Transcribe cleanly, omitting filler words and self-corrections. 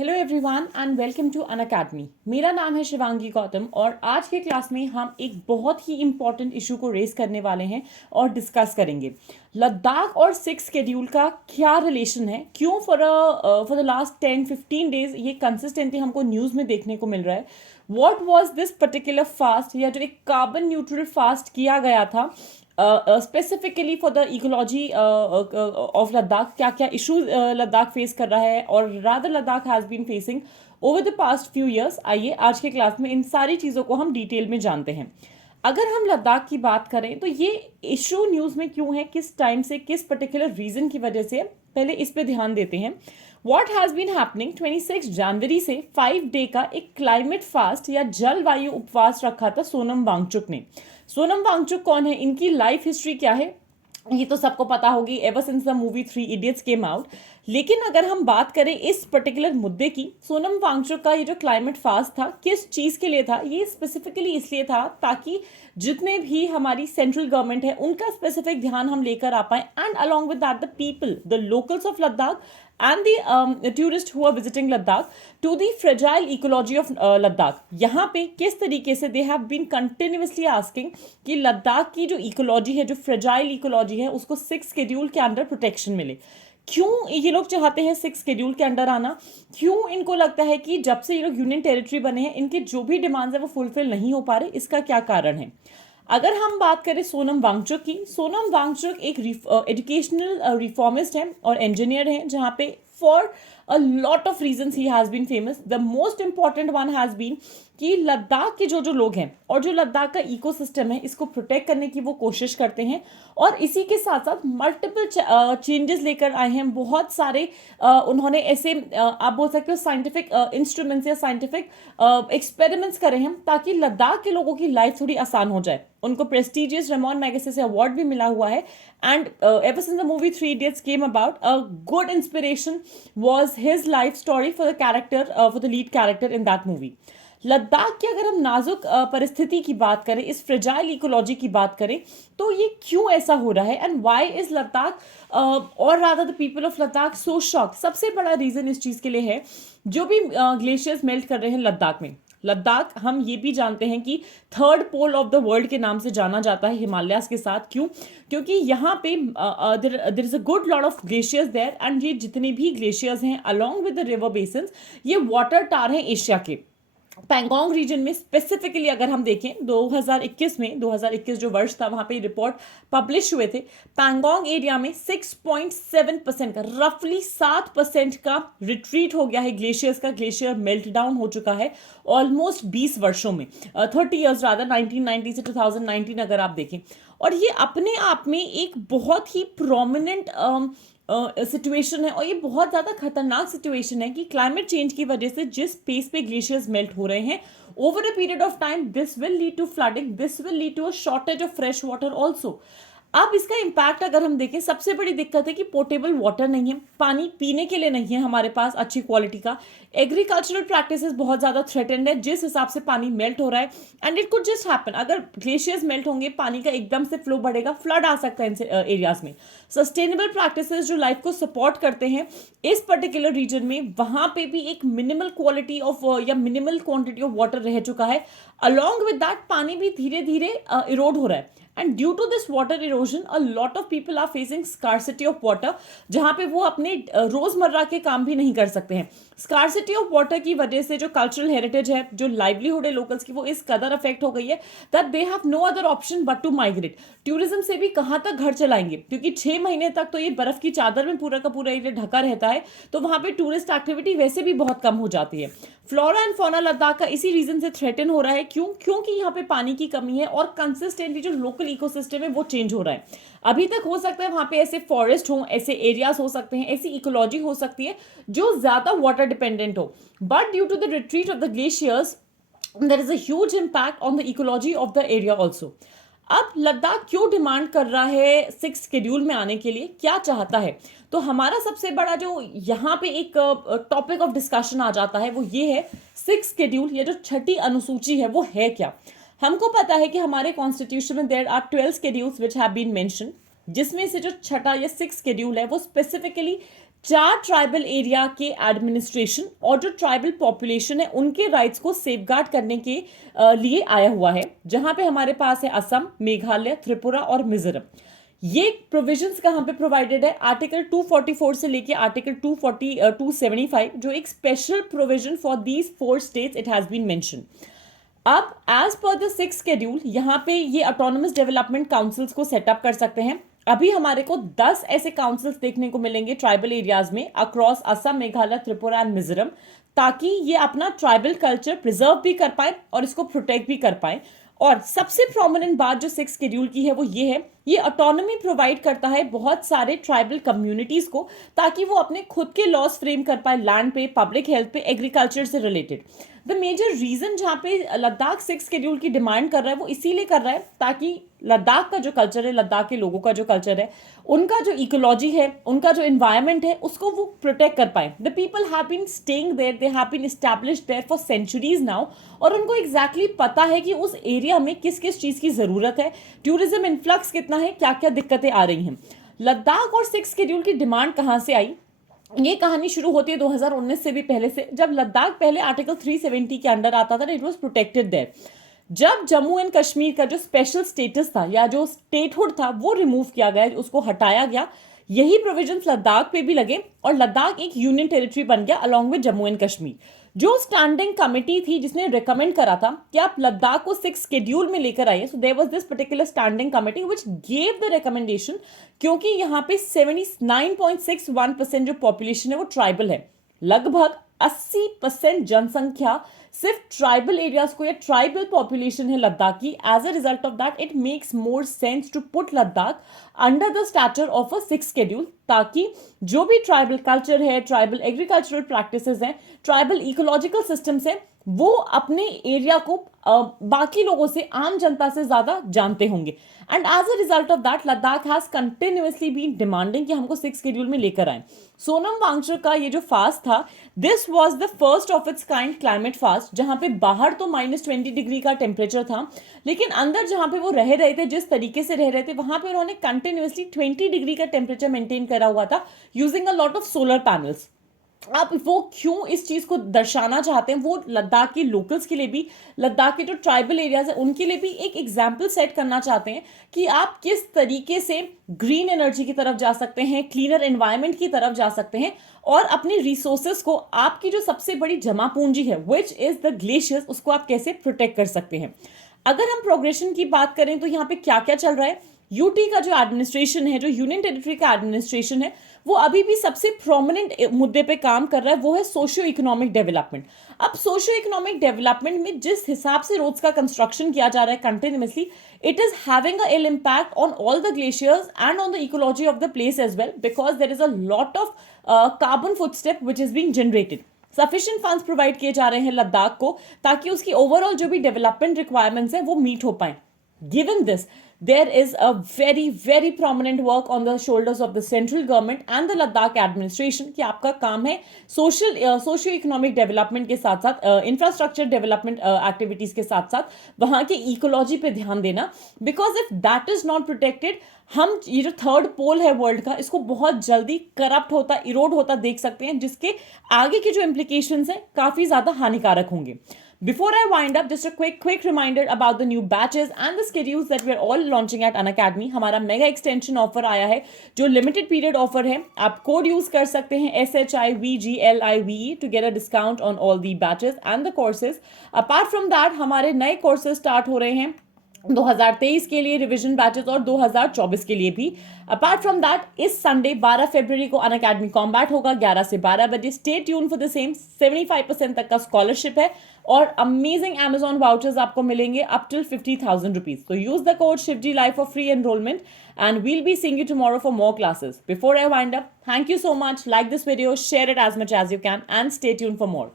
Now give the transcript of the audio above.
Hello everyone and welcome to Unacademy. मेरा नाम है शिवांगी गौतम और आज के क्लास में हम एक बहुत ही इंपॉर्टेंट इशू को रेज करने वाले हैं और डिस्कस करेंगे। लद्दाख और सिक्स शेड्यूल का क्या रिलेशन है, क्यों फॉर द लास्ट 10-15 डेज ये कंसिस्टेंटली हमको न्यूज़ में देखने को मिल रहा है। What was this particular fast या जो एक कार्बन न्यूट्रल फास्ट किया गया था specifically for the ecology of Ladakh, क्या क्या इशूज लद्दाख फेस कर रहा है और rather Ladakh has been facing over the past few years. आइए आज के क्लास में इन सारी चीज़ों को हम डिटेल में जानते हैं। अगर हम लद्दाख की बात करें तो ये इशू न्यूज़ में क्यों है, किस टाइम से, किस पर्टिकुलर रीज़न की वजह से, पहले इस पे ध्यान देते हैं। वॉट हैज़ बीन हैपनिंग, 26 जनवरी से 5 डे का एक क्लाइमेट फास्ट या जलवायु उपवास रखा था सोनम वांगचुक ने। सोनम वांगचुक कौन है, इनकी लाइफ हिस्ट्री क्या है, ये तो सबको पता होगी ever since the movie 3 idiots came out. लेकिन अगर हम बात करें इस पर्टिकुलर मुद्दे की, सोनम वांगचुक का ये जो क्लाइमेट फास्ट था किस चीज़ के लिए था, ये स्पेसिफिकली इसलिए था ताकि जितने भी हमारी सेंट्रल गवर्नमेंट है उनका स्पेसिफिक ध्यान हम लेकर आ पाए and along with that the people, the locals of Ladakh and the tourists who are visiting Ladakh to the fragile ecology of Ladakh। यहाँ पे किस तरीके से they have been continuously asking कि लद्दाख की जो इकोलॉजी है, जो फ्रेजाइल इकोलॉजी है, उसको 6 शेड्यूल के अंडर प्रोटेक्शन मिले। क्यों ये लोग चाहते हैं 6 शेड्यूल के अंडर आना, क्यों इनको लगता है कि जब से ये लोग यूनियन टेरिटरी बने हैं इनके जो भी डिमांड्स है वो फुलफिल नहीं हो पा रहे, इसका क्या कारण है। अगर हम बात करें सोनम वांगचुक की, सोनम वांगचुक एक एजुकेशनल रिफॉर्मिस्ट हैं और इंजीनियर हैं, जहाँ पे for a lot of reasons he has been famous. The most important one has been कि लद्दाख के जो लोग हैं और जो लद्दाख का इकोसिस्टम है इसको प्रोटेक्ट करने की वो कोशिश करते हैं और इसी के साथ साथ मल्टीपल चेंजेस लेकर आए हैं। बहुत सारे उन्होंने ऐसे आप बोल सकते हो साइंटिफिक इंस्ट्रूमेंट्स या साइंटिफिक एक्सपेरिमेंट्स करे हैं ताकि लद्दाख के लोगों की लाइफ थोड़ी आसान हो जाए। उनको प्रेस्टिजियस रेमॉन मैगसेसे से अवार्ड भी मिला हुआ है and ever since the movie 3 idiots came about, a good inspiration was his life story for the character, for the lead character in that movie. Ladakh की अगर हम नाजुक परिस्थिति की बात करें, इस फ्रेजाइल इकोलॉजी की बात करें, तो ये क्यों ऐसा हो रहा है एंड व्हाई इज लद्दाख और rather the people of Ladakh so shock. सबसे बड़ा रीजन इस चीज़ के लिए है जो भी ग्लेशियर्स मेल्ट कर रहे हैं लद्दाख में। लद्दाख हम ये भी जानते हैं कि third pole of the world के नाम से जाना जाता है हिमालयास के साथ। क्यों? क्योंकि यहाँ पे there is a good lot of glaciers there and ये जितने भी ग्लेशियर्स हैं along with the river basins, ये वाटर टार हैं एशिया के। पैंगोंग रीजन में स्पेसिफिकली अगर हम देखें 2021 जो वर्ष था वहां पे रिपोर्ट पब्लिश हुए थे, पैंगोंग एरिया में 6.7% का, रफली 7% का रिट्रीट हो गया है ग्लेशियर्स का। ग्लेशियर मेल्ट डाउन हो चुका है ऑलमोस्ट 20 वर्षों में, 30 ईयर्स रादर, 1990 से 2019 अगर आप देखें। और ये अपने आप में एक बहुत ही प्रोमिनेंट सिचुएशन है और ये बहुत ज़्यादा खतरनाक सिचुएशन है कि क्लाइमेट चेंज की वजह से जिस पेस पे ग्लेशियर्स मेल्ट हो रहे हैं over a period of time, this will lead to flooding, this will lead to a shortage of fresh water also. अब इसका इम्पैक्ट अगर हम देखें, सबसे बड़ी दिक्कत है कि पोर्टेबल वाटर नहीं है, पानी पीने के लिए नहीं है हमारे पास अच्छी क्वालिटी का। एग्रीकल्चरल प्रैक्टिसेस बहुत ज़्यादा थ्रेटेंड है जिस हिसाब से पानी मेल्ट हो रहा है and it could just happen, अगर ग्लेशियर्स मेल्ट होंगे पानी का एकदम से फ्लो बढ़ेगा, फ्लड आ सकता है इन एरियाज में। सस्टेनेबल प्रैक्टिसेस जो लाइफ को सपोर्ट करते हैं इस पर्टिकुलर रीजन में, वहाँ पे भी एक मिनिमल क्वालिटी ऑफ या मिनिमल क्वांटिटी ऑफ वाटर रह चुका है। अलॉन्ग विद दैट पानी भी धीरे धीरे इरोड हो रहा है and due to this water erosion a lot of people are facing scarcity of water, जहाँ पे वो अपने रोजमर्रा के काम भी नहीं कर सकते हैं। स्कार्सिटी ऑफ वाटर की वजह से जो कल्चरल हेरिटेज है, जो लाइवलीहुड है लोकल्स की, वो इस कदर अफेक्ट हो गई है that they have no other option but to migrate. Tourism से भी कहाँ तक घर चलाएंगे, क्योंकि 6 महीने तक तो ये बर्फ की चादर में पूरा का पूरा एरिया ढका रहता है, तो वहाँ पे टूरिस्ट एक्टिविटी वैसे भी बहुत कम हो जाती है। फ्लोरा एंड फौना लद्दाख का इसी रीजन से थ्रेटन हो रहा है। क्यों? क्योंकि यहाँ पे पानी की कमी है और कंसिस्टेंटली जो लोकल इकोसिस्टम है वो चेंज हो रहा है। अभी तक हो सकता है वहाँ पे ऐसे फॉरेस्ट हो, ऐसे एरियाज हो सकते हैं, ऐसी इकोलॉजी हो सकती है जो ज़्यादा वाटर डिपेंडेंट हो, but due to the retreat of the glaciers there is a huge impact on the ecology of the area also. अब लद्दाख क्यों डिमांड कर रहा है 6 शेड्यूल में आने के लिए, क्या चाहता है? तो हमारा सबसे बड़ा जो यहाँ पे एक टॉपिक ऑफ डिस्कशन आ जाता है वो ये है 6 शेड्यूल या जो छठी अनुसूची है वो है क्या। हमको पता है कि हमारे कॉन्स्टिट्यूशन में there are 12 schedules which have been mention, जिसमें से जो छठा या 6 शेड्यूल है वो स्पेसिफिकली 4 ट्राइबल एरिया के एडमिनिस्ट्रेशन और जो ट्राइबल पॉपुलेशन है उनके राइट्स को सेफगार्ड करने के लिए आया हुआ है, जहां पे हमारे पास है असम, मेघालय, त्रिपुरा और मिजोरम। ये प्रोविजंस कहाँ पे प्रोवाइडेड है? आर्टिकल 244 से लेके आर्टिकल 275, जो एक special provision for these 4 states it has been mention. अब as per the 6th schedule यहाँ पे ये ऑटोनमस डेवलपमेंट काउंसिल्स को सेटअप कर सकते हैं। अभी हमारे को 10 ऐसे काउंसिल्स देखने को मिलेंगे ट्राइबल एरियाज में अक्रॉस असम, मेघालय, त्रिपुरा एंड मिजोरम, ताकि ये अपना ट्राइबल कल्चर प्रिजर्व भी कर पाए और इसको प्रोटेक्ट भी कर पाए। और सबसे प्रोमिनेंट बात जो 6th शेड्यूल की है वो ये है, ये ऑटोनॉमी प्रोवाइड करता है बहुत सारे ट्राइबल कम्युनिटीज को, ताकि वो अपने खुद के लॉज फ्रेम कर पाए लैंड पे, पब्लिक हेल्थ पे, एग्रीकल्चर से रिलेटेड। द मेजर रीजन जहाँ पे लद्दाख 6th शेड्यूल की डिमांड कर रहा है वो इसीलिए कर रहा है ताकि लद्दाख का जो कल्चर है, लद्दाख के लोगों का जो कल्चर है, उनका जो इकोलॉजी है, उनका जो इन्वायरमेंट है, उसको वो प्रोटेक्ट कर पाए। The people have been staying there, they have been established there for centuries now, और उनको एग्जैक्टली पता है कि उस एरिया में किस किस चीज़ की ज़रूरत है, टूरिज्म इन्फ्लक्स कितना है, क्या क्या दिक्कतें आ रही हैं। लद्दाख और 6th शेड्यूल की डिमांड कहाँ से आई? ये कहानी शुरू होती है 2019 से भी पहले से, जब लद्दाख पहले आर्टिकल 370 के अंडर आता था, इट वॉज प्रोटेक्टेड देयर। जब जम्मू एंड कश्मीर का जो स्पेशल स्टेटस था या जो स्टेटहुड था वो रिमूव किया गया, उसको हटाया गया, यही प्रोविजंस लद्दाख पे भी लगे और लद्दाख एक यूनियन टेरिटरी बन गया along with Jammu and Kashmir. जो स्टैंडिंग कमेटी थी जिसने रिकमेंड करा था कि आप लद्दाख को 6th शेड्यूल में लेकर आइए, so there was this particular standing committee which gave the recommendation, क्योंकि यहाँ पे 79.61% जो पॉपुलेशन है वो ट्राइबल है। लगभग 80% जनसंख्या सिर्फ ट्राइबल एरियाज को या ट्राइबल पॉपुलेशन है लद्दाख की। As a result of that it makes more sense to put Ladakh under the stature of a 6th schedule, ताकि जो भी ट्राइबल कल्चर है, ट्राइबल एग्रीकल्चरल प्रैक्टिसेस हैं, ट्राइबल इकोलॉजिकल सिस्टम्स हैं, वो अपने एरिया को बाकी लोगों से, आम जनता से ज्यादा जानते होंगे। And as a result of that Ladakh has continuously been demanding कि हमको 6th शेड्यूल में लेकर आए। सोनम वांगचुक का ये जो फास्ट था, this was the first of its kind climate fast, जहां पे बाहर तो -20 डिग्री का टेम्परेचर था, लेकिन अंदर जहां पे वो रह रहे थे, जिस तरीके से रह रहे थे, वहां पे उन्होंने कंटिन्यूअसली 20 डिग्री का टेम्परेचर मेंटेन करा हुआ था using a lot of solar panels. आप वो क्यों इस चीज को दर्शाना चाहते हैं, वो लद्दाख के लोकल्स के लिए भी, लद्दाख के जो ट्राइबल एरियाज है उनके लिए भी एक एग्जाम्पल सेट करना चाहते हैं कि आप किस तरीके से ग्रीन एनर्जी की तरफ जा सकते हैं, क्लीनर एनवायरनमेंट की तरफ जा सकते हैं, और अपने रिसोर्सेस को, आपकी जो सबसे बड़ी जमा पूंजी है विच इज द ग्लेशियर्स, उसको आप कैसे प्रोटेक्ट कर सकते हैं। अगर हम प्रोग्रेशन की बात करें तो यहाँ पे क्या क्या चल रहा है, यूटी का जो एडमिनिस्ट्रेशन है, जो यूनियन टेरिटरी का एडमिनिस्ट्रेशन है, वो अभी भी सबसे प्रोमिनेंट मुद्दे पे काम कर रहा है, वो है सोशियो इकोनॉमिक डेवलपमेंट। अब सोशियो इकोनॉमिक डेवलपमेंट में जिस हिसाब से रोड्स का कंस्ट्रक्शन किया जा रहा है continuously, it is having a ill impact on all the glaciers and on the ecology of the place as well, because there is a lot of carbon footstep which is being generated. Sufficient funds provide किए जा रहे हैं लद्दाख को, ताकि उसकी overall जो भी development requirements है वो मीट हो पाए। Given this, there is a very, very prominent work on the shoulders of the central government and the Ladakh administration कि आपका काम है सोशियो इकोनॉमिक डेवलपमेंट के साथ साथ, इंफ्रास्ट्रक्चर डेवलपमेंट एक्टिविटीज के साथ साथ वहाँ के इकोलॉजी पे ध्यान देना, because if that is not protected, हम ये जो 3rd पोल है वर्ल्ड का, इसको बहुत जल्दी करप्ट होता, इरोड होता देख सकते हैं, जिसके आगे की जो इम्प्लीकेशंस हैं काफ़ी ज़्यादा हानिकारक होंगे। Before I wind up, just a quick reminder about the new batches and the schedules that we are all launching at Unacademy. हमारा मेगा एक्सटेंशन ऑफर आया है जो लिमिटेड पीरियड ऑफर है। आप कोड यूज कर सकते हैं SHIVGLIVE to get a discount on all the batches and the courses. Apart from that, हमारे नए कोर्सेज स्टार्ट हो रहे हैं 2023 के लिए रिवीजन बैचेस और 2024 के लिए भी। अपार्ट फ्रॉम दैट, इस संडे 12 फरवरी को अनअकैडमी कॉम्बैट होगा 11 से 12 बजे। Stay tune for the same. 75% तक का स्कॉलरशिप है और अमेजिंग Amazon वाउचर्स आपको मिलेंगे अप टिल 50,000 रुपीज। तो use the code Shivji live for free enrolment and we'll be seeing you tomorrow for more classes. Before I wind up, thank you so much. Like this video, share it as much as you can, and stay tuned for more.